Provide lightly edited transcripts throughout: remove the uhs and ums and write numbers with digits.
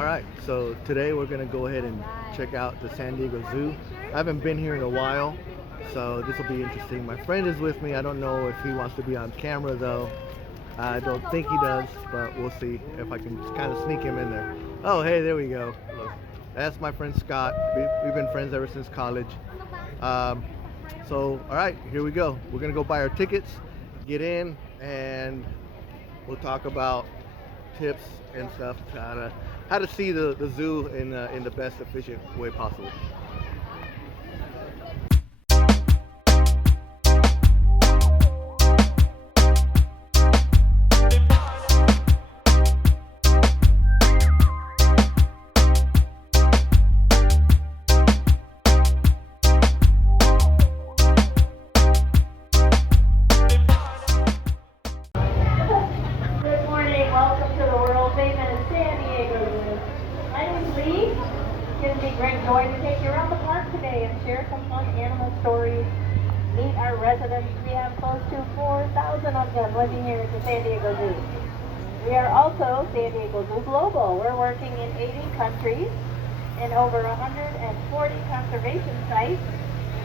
Alright, so today we're gonna go ahead and check out the San Diego Zoo. I haven't been here in a while, so this will be interesting. My friend is with me. I don't know if he wants to be on camera though. I don't think he does, but we'll see if I can kind of sneak him in there. Oh, hey, there we go. Look, that's my friend Scott. We've been friends ever since college. All right, here we go. We're gonna go buy our tickets, get in, and we'll talk about tips and stuff, how to see the zoo in the best efficient way possible. Great joy to take you around the park today and share some fun animal stories. Meet our residents. We have close to 4,000 of them living here at the San Diego Zoo. We are also San Diego Zoo Global. We're working in 80 countries and over 140 conservation sites,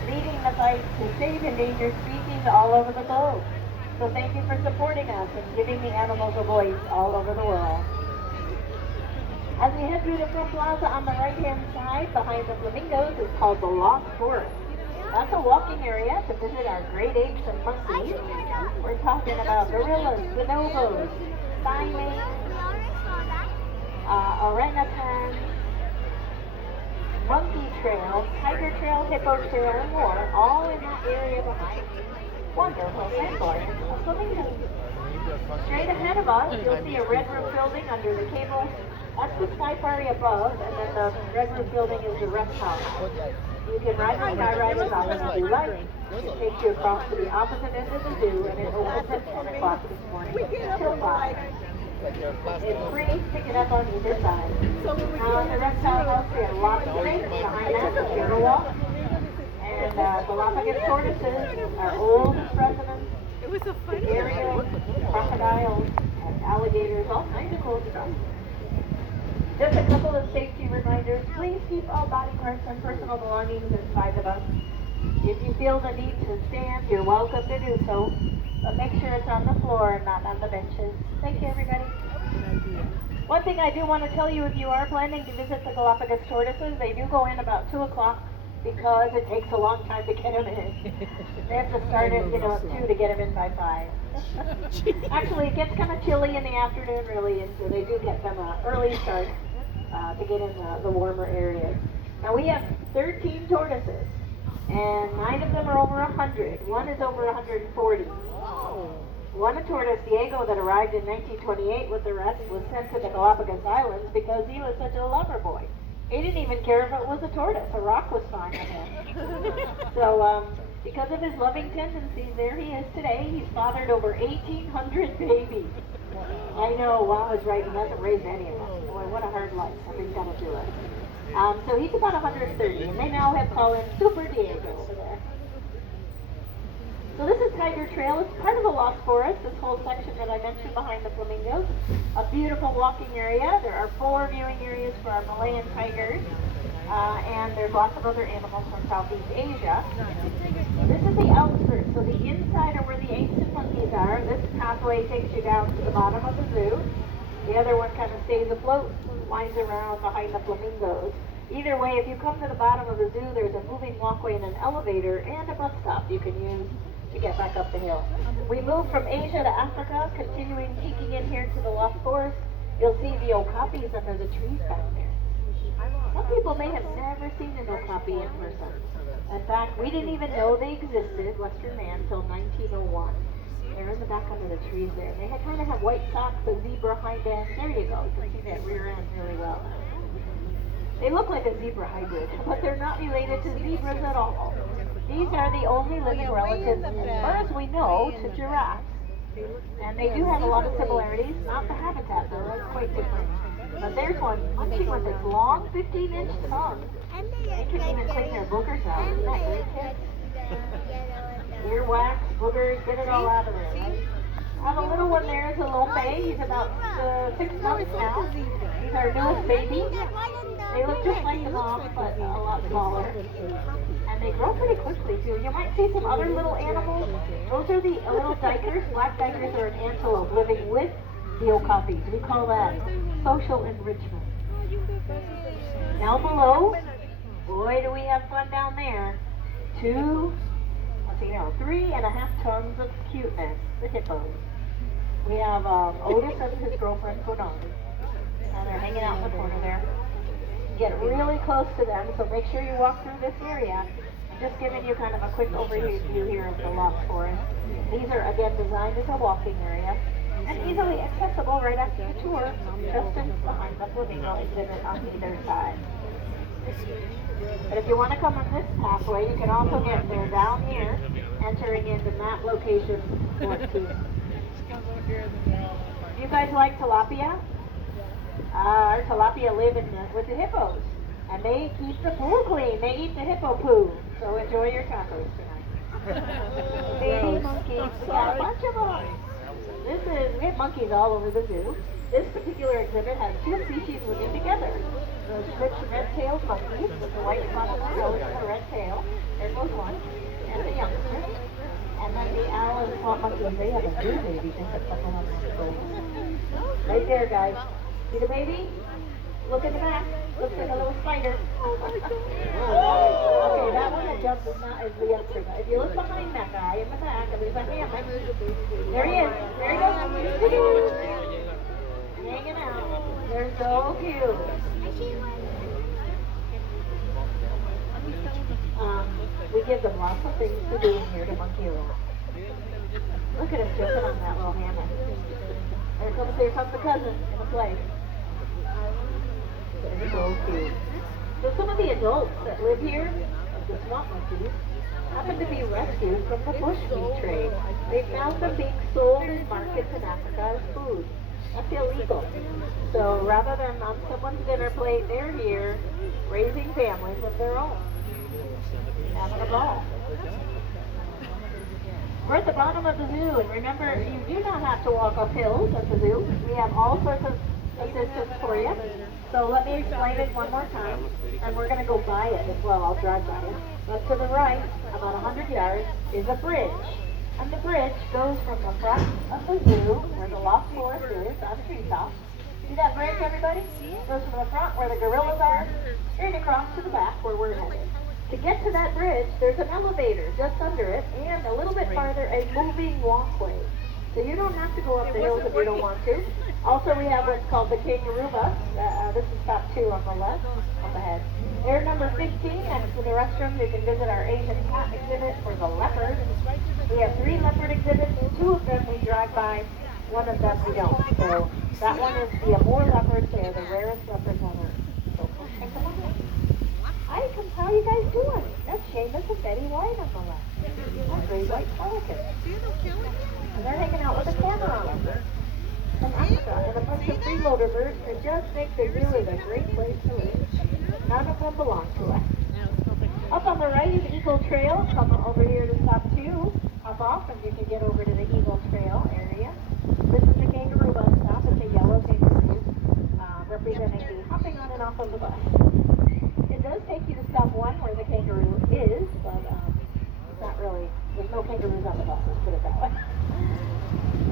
leading the fight to save endangered species all over the globe. So thank you for supporting us and giving the animals a voice all over the world. As we head through the front plaza on the right-hand side, behind the flamingos, is called the Lost Forest. That's a walking area to visit our great apes and monkeys. We're talking about gorillas, bonobos, primates, orangutans, monkey trail, tiger trail, hippo trail, and more, all in that area behind wonderful sanctuary of flamingos. Straight ahead of us, you'll see a red roof building under the cable. That's the safari above, and then the red roof building is the reptile house. You can ride the sky ride as often as you like. It takes you across to the opposite end of the zoo, and it opens at 10 o'clock this morning till 5. It's free, pick it up on either side. Now in the reptile house, we have lots of space. Behind that, the Sugar Walk. And Galapagos tortoises, our oldest residents, the aerial, crocodiles, and alligators, all kinds of cool stuff. Just a couple of safety reminders. Please keep all body parts and personal belongings inside the bus. If you feel the need to stand, you're welcome to do so, but make sure it's on the floor and not on the benches. Thank you, everybody. One thing I do want to tell you, if you are planning to visit the Galapagos tortoises, they do go in about 2 o'clock because it takes a long time to get them in. They have to start at 2 to get them in by 5. Actually, it gets kind of chilly in the afternoon, really, and so they do get them an early start to get in the warmer areas. Now, we have 13 tortoises, and 9 of them are over 100. One is over 140. One tortoise, Diego, that arrived in 1928 with the rest, was sent to the Galapagos Islands because he was such a lover boy. He didn't even care if it was a tortoise. A rock was fine with him. So, because of his loving tendencies, there he is today. He's fathered over 1,800 babies. I know, Wow is right, he hasn't raised any of them. Boy, what a hard life. Somebody's got to do it. So he's about 130, and they now have called him Super Diego over there. So this is Tiger Trail. It's part of the Lost Forest, this whole section that I mentioned behind the flamingos. A beautiful walking area. There are 4 viewing areas for our Malayan tigers, and there's lots of other animals from Southeast Asia. This is the outskirts, so the inside are where the apes and monkeys are. This pathway takes you down to the bottom of the zoo. The other one kind of stays afloat, winds around behind the flamingos. Either way, if you come to the bottom of the zoo, there's a moving walkway and an elevator and a bus stop you can use to get back up the hill. We moved from Asia to Africa, continuing peeking in here to the Lost Forest. You'll see the okapis under the trees back there. Some people may have never seen an okapi in person. In fact, we didn't even know they existed, Western man, until 1901. They're in the back under the trees there. They kind of have white socks, a zebra hind end. There you go. You can see that rear end really well. They look like a zebra hybrid, but they're not related to zebras at all. These are the only living relatives, as far as we know, to giraffes. And they do have a lot of similarities, not the habitat though, that's quite different. But there's one munching with its long 15-inch tongue. They can even clean their boogers out, isn't that great, kids? Earwax, boogers, get it all out of there, right? I have a little one there, here's a little Faye. He's about 6 months now. He's our newest baby. They look just like the mom, but a lot smaller. And they grow pretty quickly too. You might see some other little animals. Those are the little dikers. Black dikers are an antelope living with the okapis. We call that social enrichment. Down below, boy, do we have fun down there. 3.5 tons of cuteness, the hippos. We have Otis and his girlfriend Conan, and they're hanging out in the corner there. Get really close to them, so make sure you walk through this area. I'm just giving you kind of a quick overview here of the Lost Forest. These are, again, designed as a walking area and easily accessible right after you tour, just behind the flamingo exhibit on either side. But if you want to come on this pathway, you can also get there down here, entering into map location 14. You guys like tilapia? Our tilapia live with the hippos, and they keep the pool clean. They eat the hippo poo, so enjoy your tacos tonight. Baby monkeys, we got a bunch of them. We have monkeys all over the zoo. This particular exhibit has 2 species living together. The rich red-tailed monkeys with the white bottom and the red tail. There goes one, and the youngster. And then the owl and the swamp monkeys, they have a new baby just a couple of months old. Right there, guys. See the baby? Look in the back. Looks like a little spider. Okay, that one that jumped is the youngster. If you look behind that guy in the back, there's a hammock. There he is. There he goes. Hanging out. They're so cute. We give them lots of things to do in here to monkey around. Look at him jumping on that little hammock. Here comes the cousin in the play. They're so cute. So some of the adults that live here, the swamp monkeys, happen to be rescued from the bush meat trade. They found them being sold in markets in Africa as food. That's illegal. So rather than on someone's dinner plate, they're here raising families of their own. Having a ball. We're at the bottom of the zoo, and remember, you do not have to walk up hills at the zoo. We have all sorts of assistance for you. So let me explain it one more time, and we're going to go by it as well. I'll drive by it. But to the right, about 100 yards, is a bridge. And the bridge goes from the front of the zoo, where the Lost Forest is, on the treetop. See that bridge, everybody? It goes from the front, where the gorillas are, straight across to the back, where we're headed. To get to that bridge, there's an elevator just under it, and a little bit farther, a moving walkway. So you don't have to go up the hills if you don't want to. Also, we have what's called the kangaroo bus. This is stop 2 on the left, up ahead. Air number 15, next to the restroom, you can visit our Asian cat exhibit for the leopard. We have 3 leopard exhibits. 2 of them we drive by, 1 of them we don't. So that one is the Amur leopards. They are the rarest leopards on Earth. So come on in. Hi, how are you guys doing? That's Seamus and Betty White on the left. That's great white pelicans. And they're hanging out with a camera on them. From Africa, and a bunch of freeloader birds that just think the zoo is a great place to live. None of them belong to us. Up on the right is Eagle Trail. Come over here to stop 2. Hop off and you can get over to the Eagle Trail area. This is the kangaroo bus stop. It's a yellow kangaroo representing the hopping on and off of the bus. It does take you to stop 1 where the kangaroo is, but it's not really, there's no kangaroos on the bus, let's put it that way.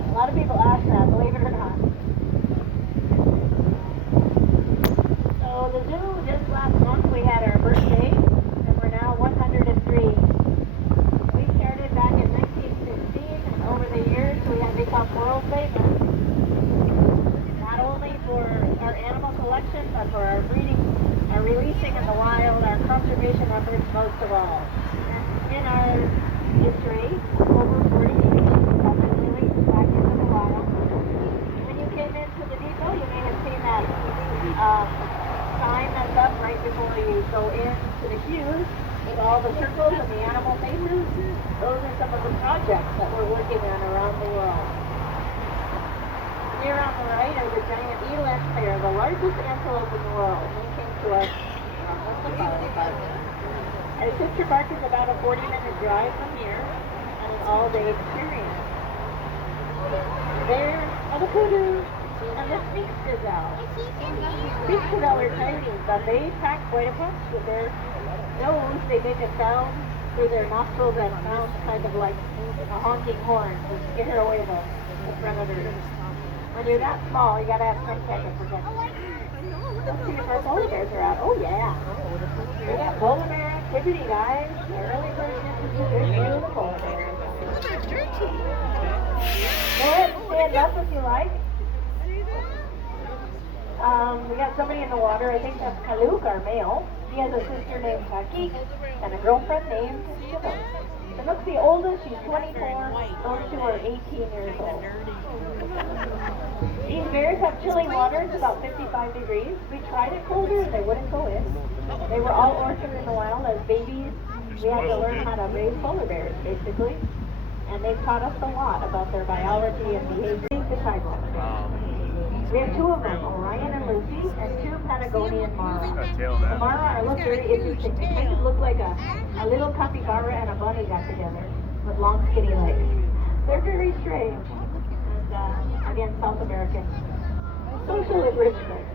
A lot of people ask that, believe it or not. So the zoo, just last month we had our birthday, and we're now 103. We started back in 1916, and over the years we have become world famous. Not only for our animal collection, but for our breeding, our releasing in the wild, our conservation efforts most of all. In our history, over 40 species have been released back into the wild. When you came into the depot, you may have seen that sign that's up right before you go into the queues with all the circles and the animal faces. Those are some of the projects that we're working on around the world. Here on the right are the giant elands. They are the largest antelope in the world. They came to us from the safari park. Our sister park is about a 40-minute drive from here and an all-day experience. There's the kudu and the sphinx gazelle. Sphinx gazelle are tiny, but they pack quite a punch with their nose. They make a sound through their nostrils that sounds kind of like a honking horn to scare away the predators. When you're that small, you gotta have some kind of protection. Let's see if our polar bears are out. Oh yeah. We got polar bear activity, guys. The early bird misses a good view of the polar bears. Go ahead and stand up if you like. We got somebody in the water. I think that's Kaluk, our male. He has a sister named Kakik and a girlfriend named Chinook. Chinook's the oldest. She's 24. Those two are 18 years old. These bears have chilly water. It's about 55 degrees. We tried it colder and they wouldn't go in. They were all orphaned in the wild as babies. We had to learn how to raise polar bears, basically. And they've taught us a lot about their biology and behavior. Wow. We have two of them, Orion and Lucy, and two Patagonian Mara. The Mara look very interesting. They kind of look like a little capybara and a bunny got together with long skinny legs. They're very strange. And again, South American. Social enrichment.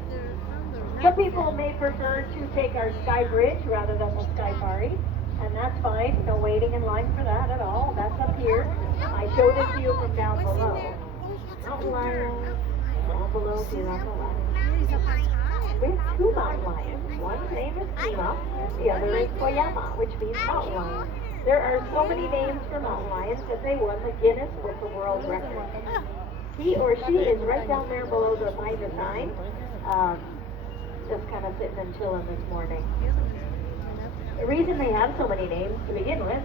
Some people may prefer to take our sky bridge rather than the sky ferry. And that's fine, no waiting in line for that at all. That's up here. I showed it to you from down below. Mountain lions, down below here on the left. We have two mountain lions. One's name is Kima, the other is Koyama, which means mountain lion. There are so many names for mountain lions that they won the Guinness Book of World Records. He or she is right down there below the minus sign. Just kind of sitting and chilling this morning. The reason they have so many names to begin with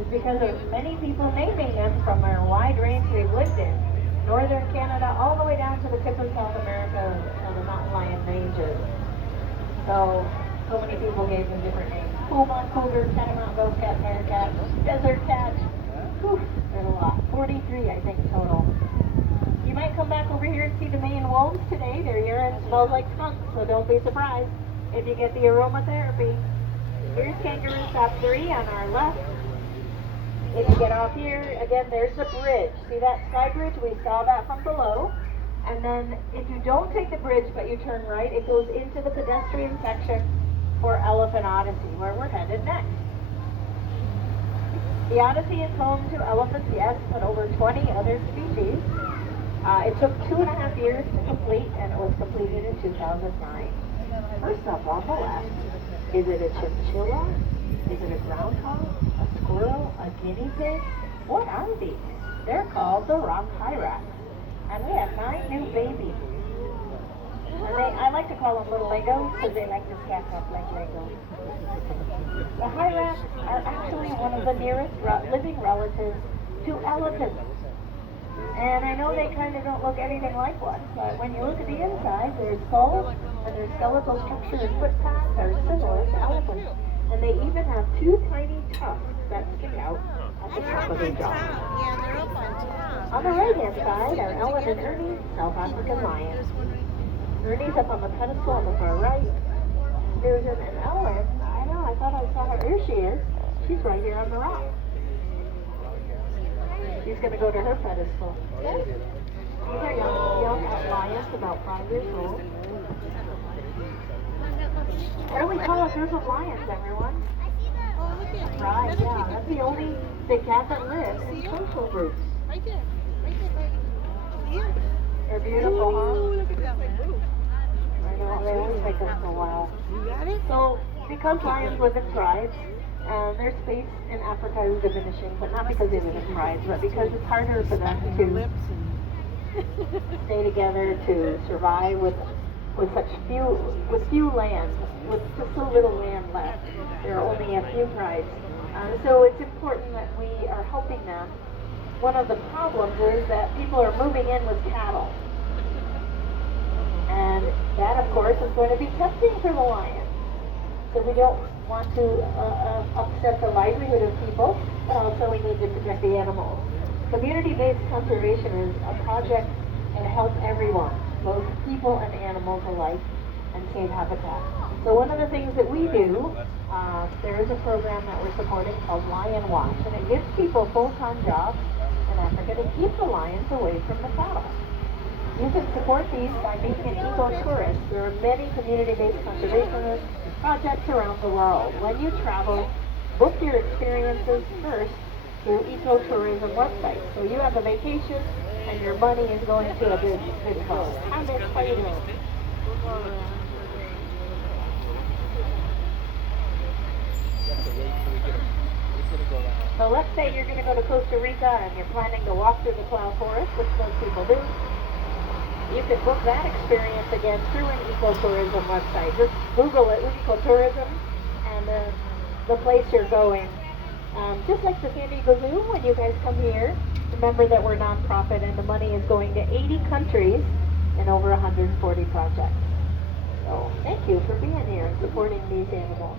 is because of many people naming them from our wide range they've lived in. Northern Canada all the way down to the tip of South America and the mountain lion ranges. So many people gave them different names. Puma, cougar, catamount, ghost cat, bearcat, desert cat. Whew, there's a lot. 43, I think, total. You might come back over here and see the Maine wolves today. Their urine smells like skunk, so don't be surprised if you get the aromatherapy. Here's kangaroo stop 3 on our left. If you get off here, again, there's the bridge. See that sky bridge? We saw that from below. And then if you don't take the bridge but you turn right, it goes into the pedestrian section for Elephant Odyssey, where we're headed next. The Odyssey is home to elephants, yes, but over 20 other species. It took 2.5 years to complete, and it was completed in 2009. First up on the left, is it a chinchilla? Is it a groundhog? A squirrel? A guinea pig? What are these? They're called the rock hyrax. And we have 9 new babies. And I like to call them little Legos because they like to stack up like Legos. The hyrax are actually one of the nearest living relatives to elephants. And I know they kind of don't look anything like one, but when you look at the inside, their skulls and their skeletal structure and foot pads are similar to elephants. And they even have 2 tiny tusks that stick out at the top of their jaw. On the right-hand side are Ellen and Ernie, South African lions. Ernie's up on the pedestal on the far right. Susan and Ellen, I know, I thought I saw her. Here she is. She's right here on the rock. She's going to go to her pedestal. These are young lions, about 5 years old. What do we call a group of lions, everyone? Right, yeah. That's the only big cat that lives in social groups. Right there. They're beautiful, huh? Look at that thing move. I know, they always take us a while. You got it? So, because lions live in tribes, their space in Africa is diminishing, but not because they live in tribes, but because it's harder for them to stay together, to survive with such few land, with just so little land left. There are only a few tribes. So it's important that we are helping them. One of the problems is that people are moving in with cattle. And that, of course, is going to be tempting for the lions. So we don't want to upset the livelihood of people, but also we need to protect the animals. Community-based conservation is a project that helps everyone, both people and animals alike, and save habitat. So one of the things that we do, there is a program that we're supporting called Lion Watch, and it gives people full-time jobs, and in Africa to keep the lions away from the cattle. You can support these by being an eco-tourist. There are many community-based conservation projects around the world. When you travel, book your experiences first through ecotourism websites. So you have a vacation and your money is going to a good cause. Hi, Mitch, how you doing? So let's say you're going to go to Costa Rica and you're planning to walk through the cloud forest, which most people do. You can book that experience again through an ecotourism website. Just Google it, ecotourism, and the place you're going. Just like the San Diego Zoo, when you guys come here, remember that we're nonprofit and the money is going to 80 countries and over 140 projects. So thank you for being here and supporting these animals.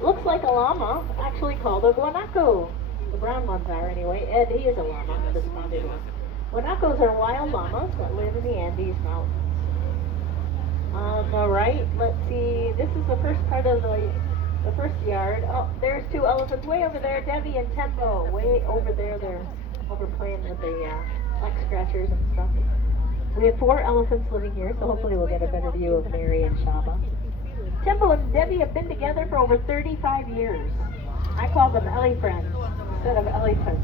Looks like a llama, actually called a guanaco. The brown ones are anyway. Ed, he is a llama, the spotted one. Guanacos are wild llamas that live in the Andes Mountains. On the right, let's see, this is the first part of the first yard. Oh, there's two elephants way over there, Debbie and Tembo, way over there. They're over playing with the flex scratchers and stuff. We have 4 elephants living here, so hopefully we'll get a better view of Mary and Shaba. Tembo and Debbie have been together for over 35 years. I call them Ellie friends instead of elephants.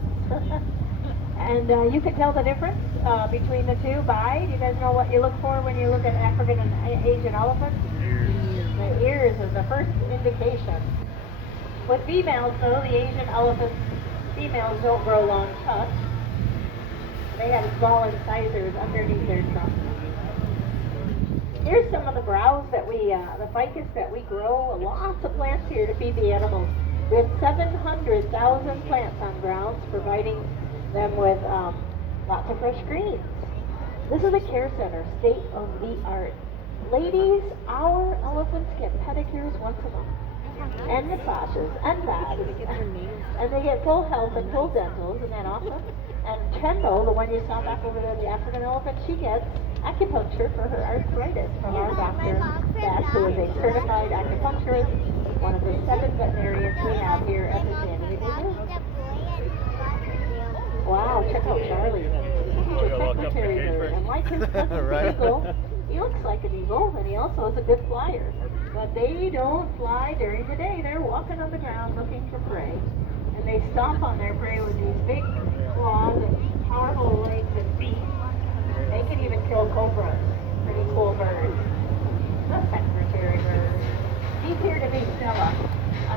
And you can tell the difference between the two by, do you guys know what you look for when you look at African and Asian elephants? The ears is the first indication. With females though, the Asian elephants, females don't grow long tusks. They have small incisors underneath their trunk. Here's some of the browse that the ficus that we grow. Lots of plants here to feed the animals. We have 700,000 plants on grounds, providing them with lots of fresh greens. This is a care center, state of the art. Ladies, our elephants get pedicures once a month, and massages, and baths, and they get full health and full dental. Isn't that awesome? And Kendall, the one you saw back over there, the African elephant, she gets acupuncture for her arthritis from our doctor, Beth, who is a certified acupuncturist, one of the 7 veterinarians we have here at the San Diego Zoo. Wow, check out Charlie. He's a secretary bird, and like his cousin eagle, he looks like an eagle, and he also is a good flyer. But they don't fly during the day. They're walking on the ground looking for prey. And they stomp on their prey with these big claws and powerful legs and feet. They can even kill cobras. Pretty cool birds. The secretary bird. He's here to meet Stella.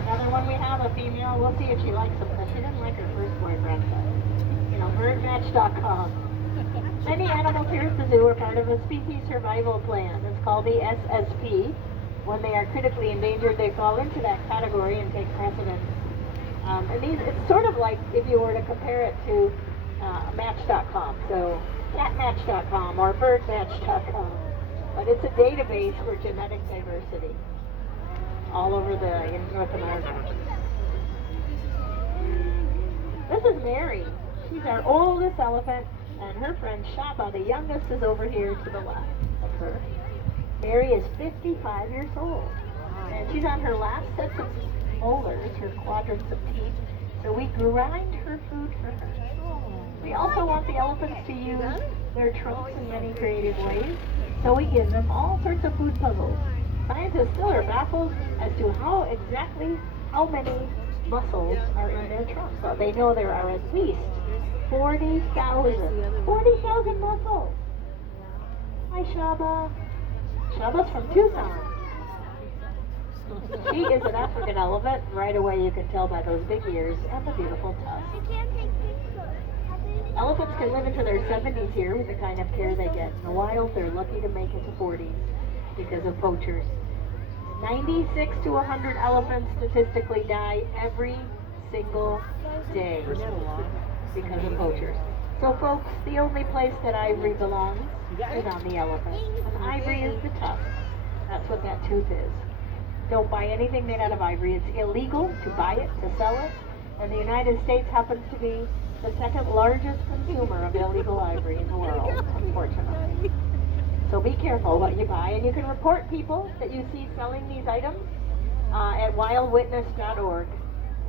Another one we have, a female. We'll see if she likes him, because she didn't like her first boyfriend. You know, birdmatch.com. Many animals here at the zoo are part of a species survival plan. It's called the SSP. When they are critically endangered, they fall into that category and take precedence. And these, it's sort of like if you were to compare it to Match.com. So catmatch.com or birdmatch.com. But it's a database for genetic diversity all over in North America. This is Mary. She's our oldest elephant, and her friend Shaba, the youngest, is over here to the left of her. Mary is 55 years old, and she's on her last set of molars, her quadrants of teeth, so we grind her food for her. We also want the elephants to use their trunks in many creative ways, so we give them all sorts of food puzzles. Scientists still are baffled as to how many muscles are in their trunks. Well, they know there are at least 40,000. 40,000 muscles! Hi, Shaba. Shaba's from Tucson. She is an African elephant. Right away you can tell by those big ears and the beautiful tusks. Elephants can live into their 70s here with the kind of care they get. In the wild, they're lucky to make it to 40s because of poachers. 96 to 100 elephants statistically die every single day because of poachers. So folks, the only place that ivory belongs is on the elephant. And ivory is the tusk. That's what that tooth is. Don't buy anything made out of ivory. It's illegal to buy it, to sell it. And the United States happens to be the second largest consumer of illegal ivory in the world, unfortunately. So be careful what you buy. And you can report people that you see selling these items at wildwitness.org.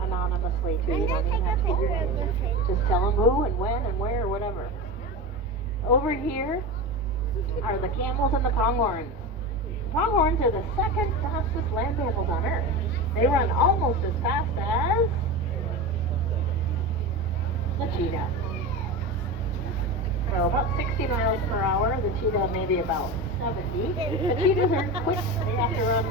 anonymously too. You I'm don't gonna even take a have to give your picture of name. this thing. Just tell them who and when and where or whatever. Over here are the camels and the pronghorns. Pronghorns are the second fastest land mammals on Earth. They run almost as fast as the cheetah. So about 60 miles per hour. The cheetah maybe about 70. The cheetahs are quick. They have to run,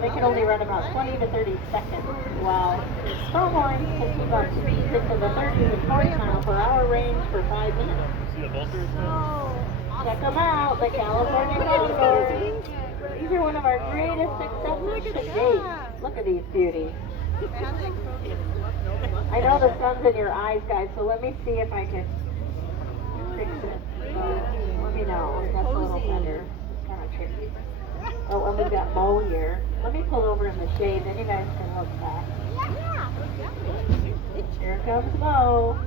they can only run about 20 to 30 seconds. While pronghorns can keep up speeds into the 30 to 40 mile per hour range for 5 minutes. Check them out, the California condors. These are one of our greatest successes to date. Look at these beauties. I know the sun's in your eyes, guys, so let me see if I can fix it. Let me know. That's a little better. It's kind of tricky. Oh, and we've got Mo here. Let me pull over in the shade, then you guys can look back. Here comes Mo,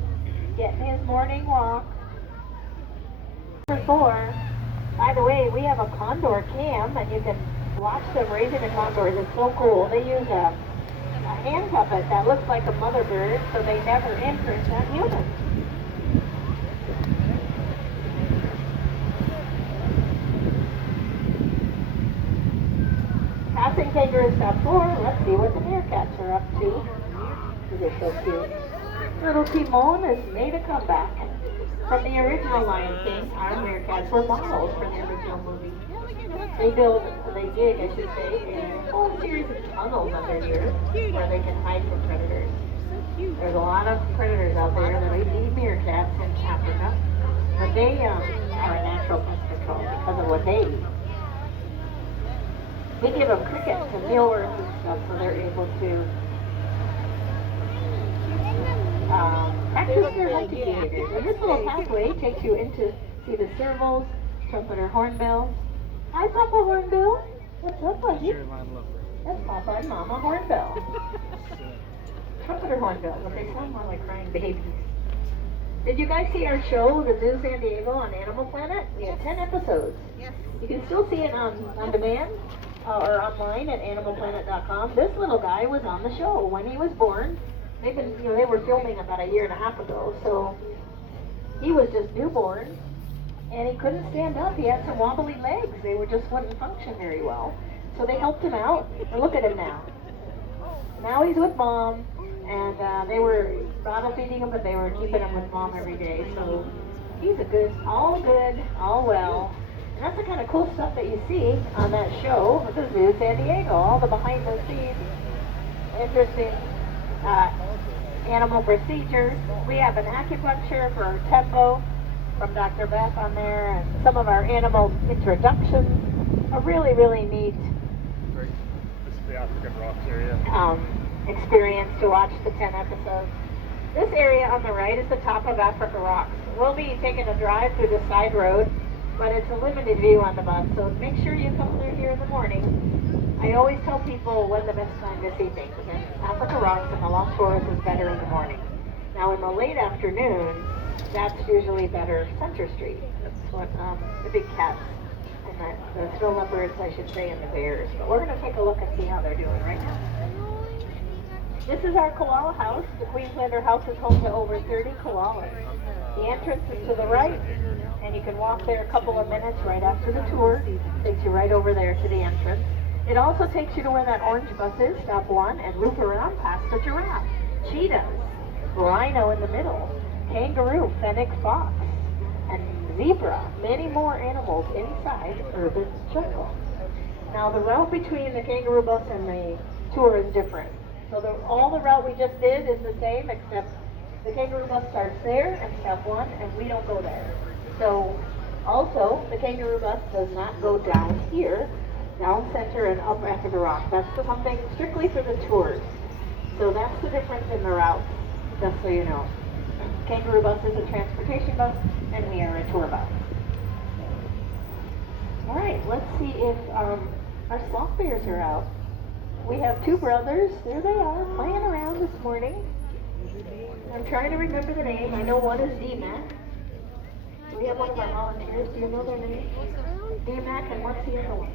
getting his morning walk. Number 4. By the way, we have a condor cam, and you can watch them raising the condors. It's so cool. They use a hand puppet that looks like a mother bird, so they never imprint on humans. Passing kangaroo stop 4. Let's see what the meerkats are up to. They're so cute. Little Timon has made a comeback. From the original Lion King, our meerkats were models for the original movie. They dig, I should say, a whole series of tunnels under here where they can hide from predators. There's a lot of predators out there that eat meerkats in Africa, but they are a natural pest control because of what they eat. We give them crickets and mealworms and stuff, so they're able to practice their hunting behaviors. And this little pathway takes you into, see the servals, trumpeter hornbills. Hi, Papa Hornbill. What's up, buddy? That's Papa and Mama Hornbill. Trumpeter hornbill, but they sound more like crying babies. Did you guys see our show, The Zoo San Diego, on Animal Planet? We had 10 episodes. Yes. You can still see it on demand or online at animalplanet.com. This little guy was on the show when he was born. They were filming about a year and a half ago, so he was just newborn, and he couldn't stand up. He had some wobbly legs. They just wouldn't function very well. So they helped him out, and look at him now. Now he's with Mom, and they were bottle feeding him, but they were keeping him with Mom every day. So he's all well. And that's the kind of cool stuff that you see on that show at the Zoo San Diego, all the behind the scenes, interesting animal procedures. We have an acupuncture for our tempo from Dr. Beth on there, and some of our animal introductions. A really, really neat This is the African Rocks area. experience to watch the 10 episodes. This area on the right is the top of Africa Rocks. We'll be taking a drive through the side road, but it's a limited view on the bus, so make sure you come through here in the morning. I always tell people when the best time to see things, and Africa Rocks and the Lost Forest is better in the morning. Now in the late afternoon, that's usually better Center Street. That's what the big cats and the snow leopards, I should say, and the bears. But we're going to take a look and see how they're doing right now. This is our koala house. The Queenslander house is home to over 30 koalas. The entrance is to the right, and you can walk there a couple of minutes right after the tour. Takes you right over there to the entrance. It also takes you to where that orange bus is, stop 1, and loop around past the giraffe, cheetahs, rhino in the middle, kangaroo, fennec fox, and zebra. Many more animals inside urban jungle. Now the route between the kangaroo bus and the tour is different. So all the route we just did is the same, except the kangaroo bus starts there and stop 1, and we don't go there. So also the kangaroo bus does not go down here, down center and up after the rock. That's something strictly for the tours. So that's the difference in the routes, just so you know. Kangaroo bus is a transportation bus, and we are a tour bus. All right, let's see if our sloth bears are out. We have 2 brothers. There they are, playing around this morning. I'm trying to remember the name. I know one is D-Mac. We have one of our volunteers. Do you know their name? D-Mac, and what's the other one?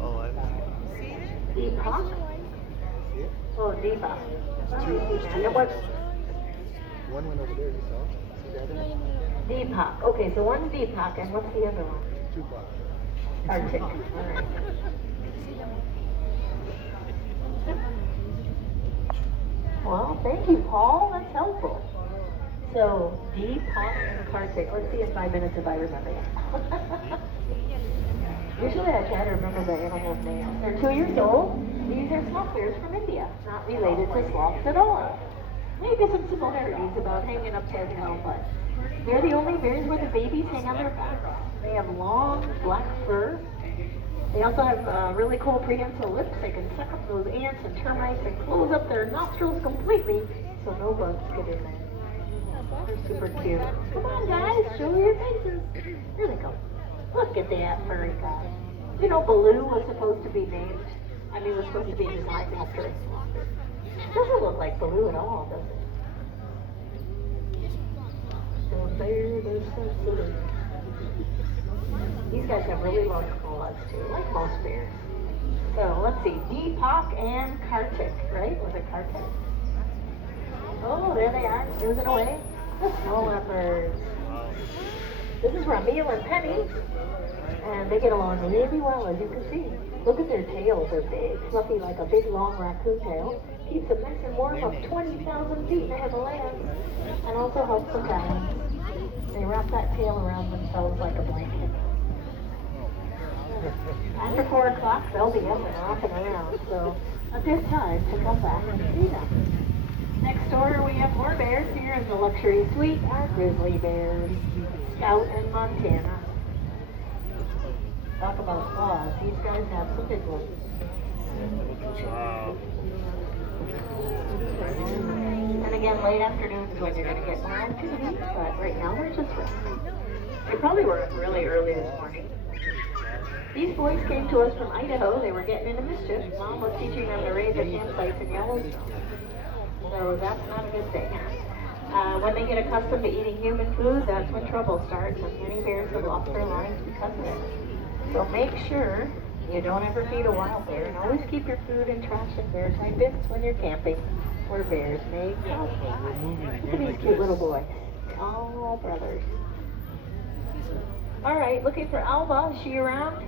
Oh, I Deepak? See it? Oh, Deepak. Two. And what's One went over there, you saw? See the other one? Deepak? Okay, so one's Deepak, and what's the other one? Tupac. Arctic. All right. Well, thank you, Paul. That's helpful. So, Deepak and Kartik. Let's see in 5 minutes if I remember that. Usually I try to remember the animals' names. They're 2 years old. These are sloth bears from India, not related to sloths at all. Maybe some similarities about hanging upside down, but they're the only bears where the babies hang on their backs. They have long black fur. They also have really cool prehensile lips. They can suck up those ants and termites and close up their nostrils completely so no bugs get in there. They're super cute. Come on, guys, show me your faces. Here they go. Look at that furry guy. You know, Baloo was supposed to be named. Was supposed to be designed after it. Doesn't look like Baloo at all, does it? The bear, they're so silly. These guys have really long claws too, like most bears. So let's see, Deepak and Kartik, right? Was it Kartik? Oh, there they are, snoozing away. The snow leopards. This is Ramil and Penny, and they get along really well, as you can see. Look at their tails, they're big, fluffy like a big long raccoon tail. Keeps them nice and warm up 20,000 feet in the Himalayas, and also helps them balance. They wrap that tail around themselves like a blanket. After 4 o'clock, they'll be up and off and around, so a good time to come back and see them. Next door, we have more bears. Here in the luxury suite are grizzly bears, Scout and Montana. Talk about claws. These guys have some big ones. Wow. And again, late afternoon is when you're going to get more activity, but right now we're just resting. They probably were up really early this morning. These boys came to us from Idaho. They were getting into mischief. Mom was teaching them to raid the campsites in Yellowstone. So that's not a good thing. When they get accustomed to eating human food, that's when trouble starts, and many bears have lost their lives because of it. So make sure you don't ever feed a wild bear, and always keep your food and trash in bear-tight bins when you're camping, where bears may go. Look at these cute little boys. All brothers. All right, looking for Alba. Is she around?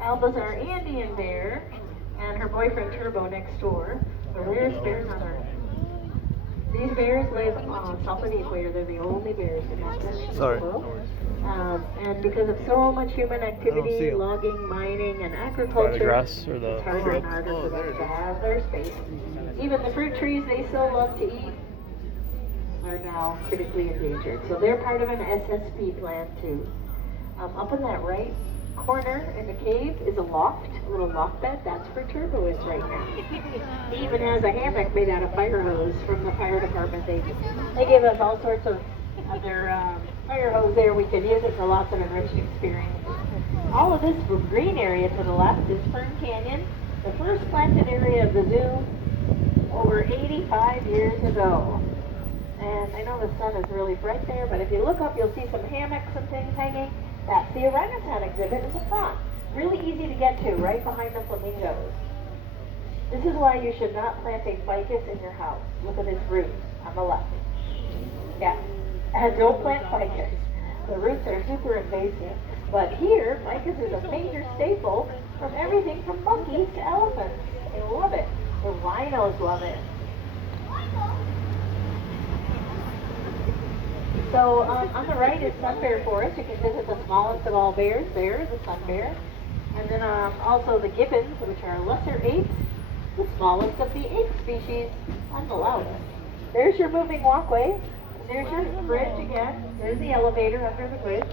Alba's our Andean bear, and her boyfriend Turbo next door. The rarest bears on Earth. These bears live south of the equator. They're the only bears in that section of the world. And because of so much human activity, logging, mining, and agriculture, the grass or the it's harder and harder for them to have their space. Even the fruit trees they so love to eat are now critically endangered. So they're part of an SSP plan too. Up in that right corner in the cave is a loft, a little loft bed. That's where Turbo is right now. He even has a hammock made out of fire hose from the fire department. They give us all sorts of their fire hose there. We can use it for lots of enriched experiences. All of this green area to the left is Fern Canyon, the first planted area of the zoo over 85 years ago. And I know the sun is really bright there, but if you look up, you'll see some hammocks and things hanging. That's the orangutan exhibit in the front. Really easy to get to, right behind the flamingos. This is why you should not plant a ficus in your house. Look at this root on the left. Yeah, and don't plant ficus. The roots are super invasive. But here, ficus is a major staple from everything from monkeys to elephants. They love it. The rhinos love it. So on the right is sun bear forest. You can visit the smallest of all bears there, the sun bear. And then also the gibbons, which are lesser apes, the smallest of the ape species on the loudest. There's your moving walkway. There's your bridge again. There's the elevator under the bridge.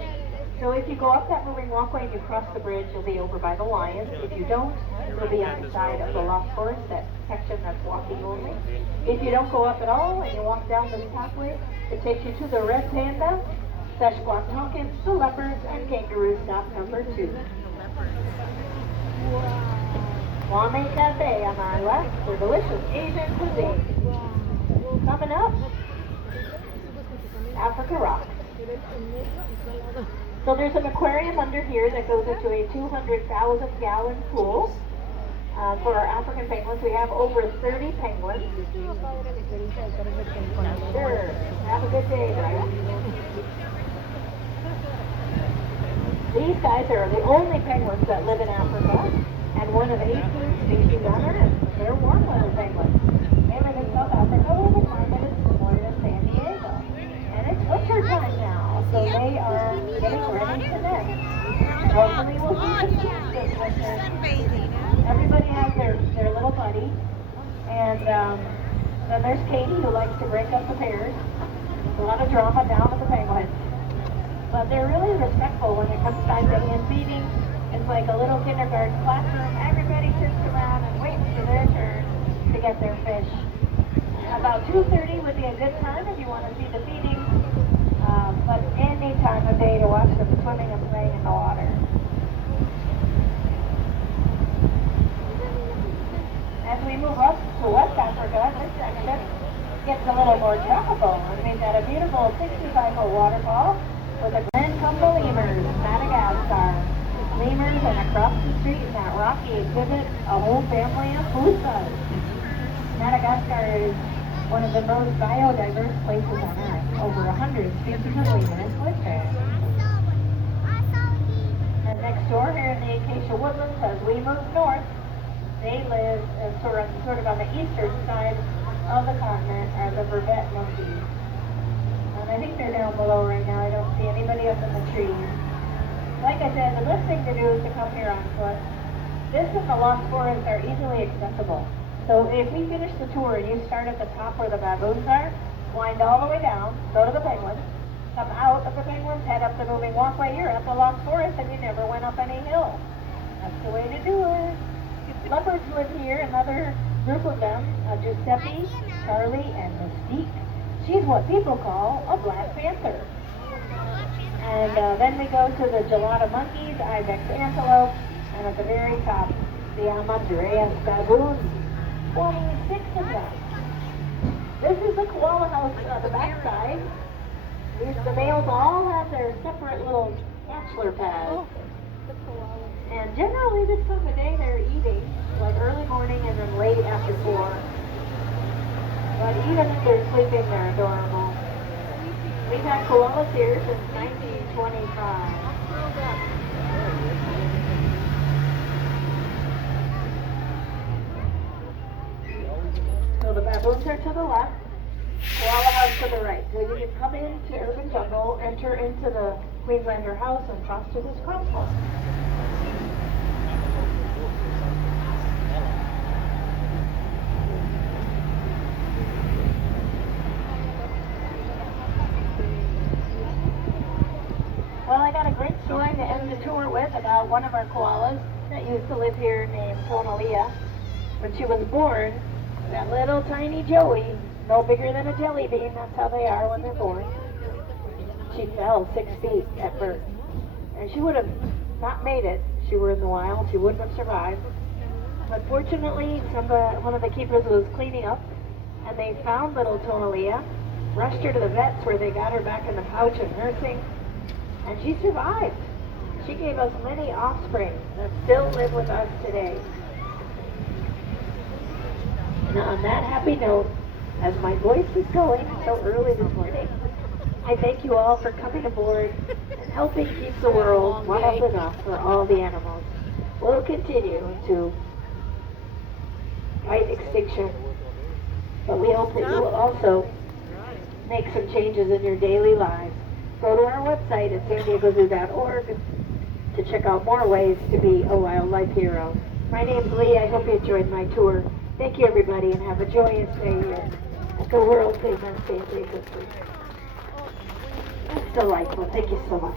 So if you go up that moving walkway and you cross the bridge, you'll be over by the lions. If you don't, you'll be on the side of the lost forest, that section that's walking only. If you don't go up at all and you walk down this pathway, it takes you to the red panda, Szechuan toucans, the leopards, and kangaroo stop number 2. Wame Cafe on our left for delicious Asian cuisine. Coming up, Africa Rocks. So there's an aquarium under here that goes into a 200,000 gallon pool. For our African penguins, we have over 30 penguins. Sure. Have a good day, Brian. These guys are the only penguins that live in Africa, and one of 18 species on Earth. They're warm weather penguins. They live in South Africa where the climate is similar to San Diego. And it's winter time now, so they are getting ready to nest. Hopefully we'll see some kids this winter. Everybody has their little buddy. And then there's Katie, who likes to break up the pairs. A lot of drama down with the penguins. But they're really respectful when it comes time to hand feeding. It's like a little kindergarten classroom. Everybody sits around and waits for their turn to get their fish. About 2:30 would be a good time if you want to see the feeding. But any time of day to watch them swimming and playing in the water. As we move up to West Africa, this section gets a little more tropical. And we've got a beautiful 65-foot waterfall with a grand couple lemurs, Madagascar. Lemurs, and across the street in that rocky exhibit, a whole family of foosas. Madagascar is one of the most biodiverse places on Earth. Over 100 species of lemurs live there. And next door here in the Acacia Woodlands, as we move north, they live sort of on the eastern side of the continent, are the vervet monkeys. And I think they're down below right now. I don't see anybody up in the trees. Like I said, the best thing to do is to come here on foot. This and the Lost Forest are easily accessible. So if we finish the tour and you start at the top where the baboons are, wind all the way down, go to the penguins, come out of the penguins, head up the moving walkway, you're at the Lost Forest and you never went up any hill. That's the way to do it. Leopards live here, another group of them, Giuseppe, Charlie, and Mystique. She's what people call a black panther. And then we go to the gelada monkeys, ibex antelope, and at the very top, the Almandreas baboons. 26 of them. This is the koala house on the back side. The males all have their separate little bachelor pads. And generally this time of day they're eating, like early morning and then late after 4. But even if they're sleeping, they're adorable. We've had koalas here since 1925. So the baboons are to the left, koala house to the right. So you can come into urban jungle, enter into the Queenslander house, and cross to this crosswalk. Well, I got a great story to end the tour with about one of our koalas that used to live here named Tonalia. When she was born, that little tiny Joey, no bigger than a jelly bean, that's how they are when they're born. She fell 6 feet at birth. And she would have not made it. She were in the wild, she wouldn't have survived. But fortunately, one of the keepers was cleaning up, and they found little Tonalia, rushed her to the vets where they got her back in the pouch and nursing, and she survived. She gave us many offspring that still live with us today. And on that happy note, as my voice is going so early this morning, I thank you all for coming aboard and helping keep the world wild enough for all the animals. We'll continue to fight extinction, but we hope that you will also make some changes in your daily lives. Go to our website at sandiegozoo.org to check out more ways to be a wildlife hero. My name's Lee. I hope you enjoyed my tour. Thank you, everybody, and have a joyous day here at the world famous San Diego Zoo. That's delightful. Thank you so much.